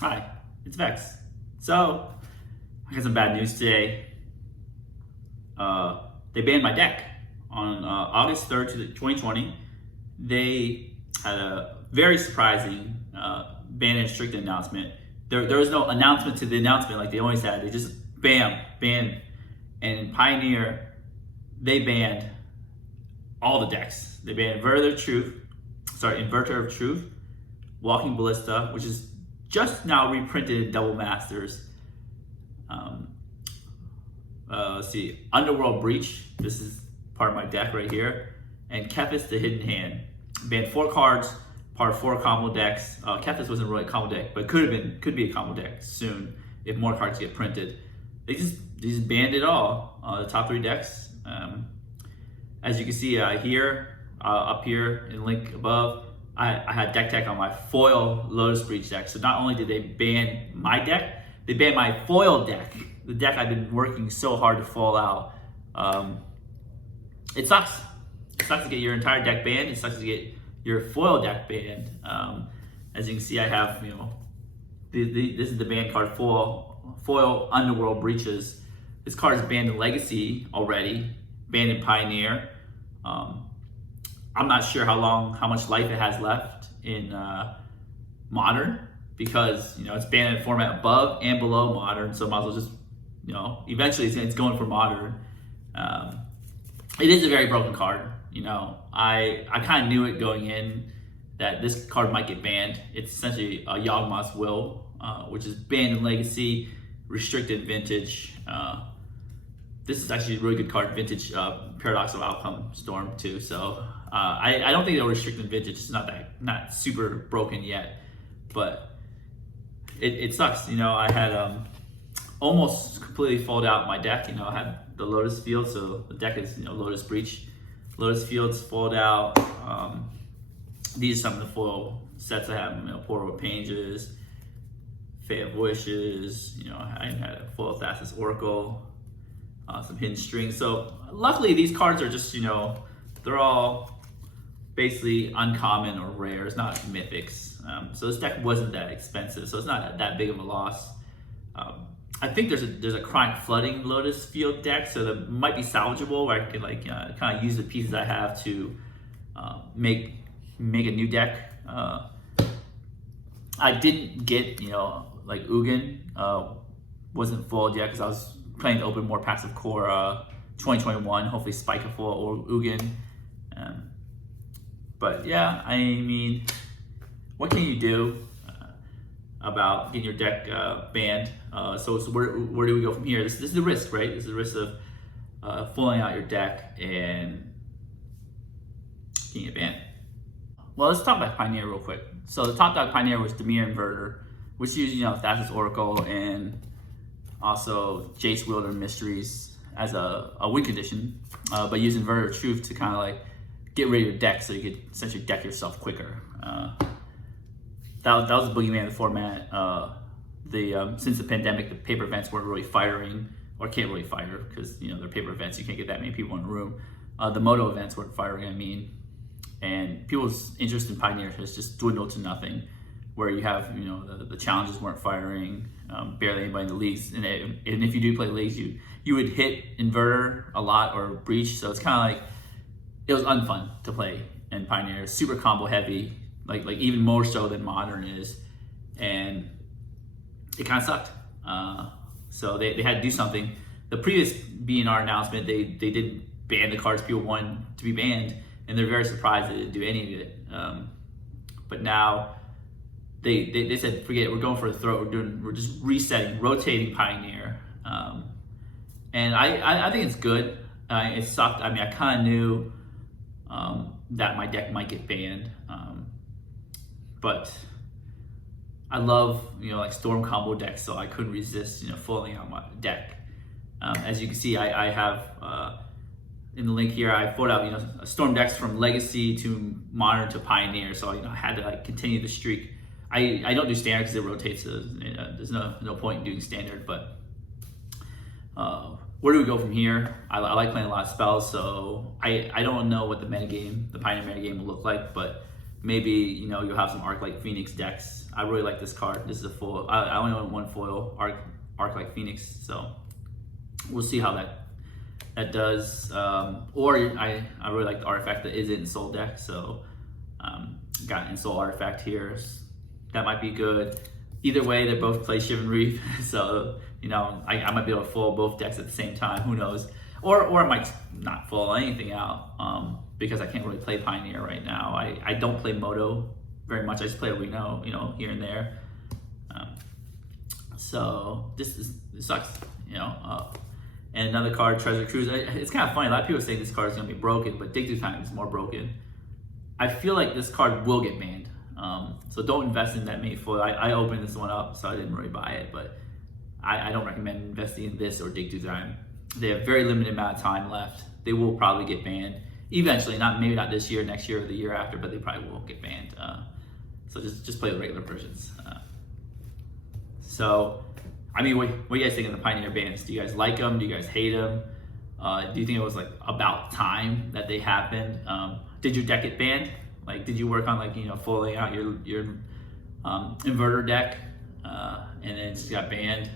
Hi, it's Vex. So, I got some bad news today. They banned my deck on August 3rd, 2020. They had a very surprising ban and restricted announcement. There was no announcement to the announcement like they always had. They just banned. And Pioneer, they banned all the decks. They banned Inverter of Truth, Walking Ballista, which is just now reprinted in Double Masters. Let's see, Underworld Breach. This is part of my deck right here, and Kefis the Hidden Hand. Banned 4 cards, part of 4 combo decks. Kefis wasn't really a combo deck, but could be a combo deck soon if more cards get printed. They just banned it all. The top 3 decks. As you can see here, up here in link above, I had deck tech on my Foil Lotus Breach deck. So not only did they ban my deck, they banned my foil deck, the deck I've been working so hard to foil out. It sucks. It sucks to get your entire deck banned. It sucks to get your foil deck banned. As you can see, I have, this is the ban card, Foil Underworld Breaches. This card is banned in Legacy already, banned in Pioneer. I'm not sure how much life it has left in Modern, because it's banned in format above and below Modern, so might as well just eventually it's going for Modern. It is a very broken card. I kind of knew it going in that this card might get banned. It's essentially a Yawgmoth's Will, which is banned in Legacy, restricted Vintage. This is actually a really good card, Vintage Paradox of Outcome Storm too. So I don't think they'll restrict in Vintage. It's not super broken yet, but it sucks. I had almost completely fold out my deck. I had the Lotus Field, so the deck is Lotus Breach, Lotus Fields fold out. These are some of the foil sets I have. Portal of Pages, Fate of Wishes. I had a foil Thassa's Oracle. Some hidden strings. So luckily these cards are just, they're all basically uncommon or rare. It's not mythics. So this deck wasn't that expensive. So it's not that big of a loss. I think there's a Chronic Flooding Lotus Field deck. So that might be salvageable, where I could kind of use the pieces I have to make a new deck. I didn't get, like Ugin wasn't foiled yet because I was planning to open more packs of Core 2021, hopefully Spike a foil or Ugin. But yeah, I mean, what can you do about getting your deck banned? So where do we go from here? This is the risk, right? This is the risk of foiling out your deck and getting it banned. Well, let's talk about Pioneer real quick. So the top dog Pioneer was Dimir Inverter, which used Thassa's Oracle and also Jace Wielder Mysteries as a win condition, but use Inverter of Truth to kind of get rid of your deck so you could essentially deck yourself quicker. That was the boogeyman of the format. Since the pandemic, the paper events weren't really firing, or can't really fire because they're paper events. You can't get that many people in a room. The Moto events weren't firing. And people's interest in Pioneer has just dwindled to nothing. Where you have the challenges weren't firing, barely anybody in the leagues, and if you do play leagues, you would hit Inverter a lot or Breach. So it's kind of it was unfun to play in Pioneer. Super combo heavy, like even more so than Modern is, and it kind of sucked. So they had to do something. The previous BNR announcement, they didn't ban the cards people wanted to be banned, and they're very surprised they didn't do any of it. But now they said, forget it, we're going for a throat. We're just resetting, rotating Pioneer. And I think it's good. It sucked. I mean, I kind of knew that my deck might get banned. But I love, Storm combo decks, so I couldn't resist, foiling out my deck. As you can see, I have, in the link here, I foiled out, Storm decks from Legacy to Modern to Pioneer. So, I had to continue the streak. I don't do standard because it rotates. So, there's no point in doing standard. But where do we go from here? I like playing a lot of spells, so I don't know what the Pioneer metagame will look like. But maybe you'll have some Arc-Light Phoenix decks. I really like this card. This is a foil. I only own one foil Arc-Light Phoenix, so we'll see how that does. Or I really like the artifact that is in Soul deck, so got in Soul artifact here. That might be good. Either way, they both play Shivan Reef, so I might be able to foil both decks at the same time. Who knows? Or I might not foil anything out because I can't really play Pioneer right now. I don't play Moto very much. I just play Reno, here and there. So this sucks, And another card, Treasure Cruise. It's kind of funny. A lot of people say this card is going to be broken, but Dig Through Time is more broken. I feel like this card will get banned. So don't invest in that many foil. I opened this one up, so I didn't really buy it, but I don't recommend investing in this or Dig Through Time. They have very limited amount of time left. They will probably get banned eventually. Maybe not this year, next year, or the year after, but they probably will get banned. So just play the regular versions. So, what do you guys think of the Pioneer bans? Do you guys like them? Do you guys hate them? Do you think it was like about time that they happened? Did your deck get banned? Like, did you work on foiling out your inverter deck and then it just got banned?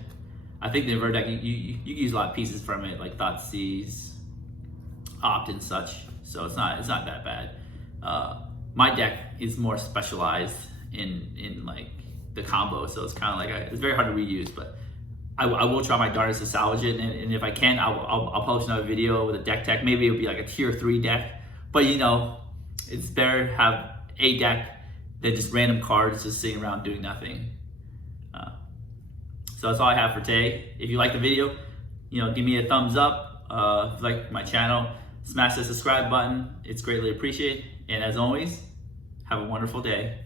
I think the inverter deck you use a lot of pieces from it, like Thoughtseize, Opt, and such. So it's not that bad. My deck is more specialized in like the combo, so it's kind of like it's very hard to reuse. But I will try my darndest to salvage it, and if I can, I'll publish another video with a deck tech. Maybe it'll be like a tier 3 deck, but it's better to have a deck than just random cards just sitting around doing nothing. So that's all I have for today. If you like the video, give me a thumbs up. If you like my channel, smash the subscribe button. It's greatly appreciated. And as always, have a wonderful day.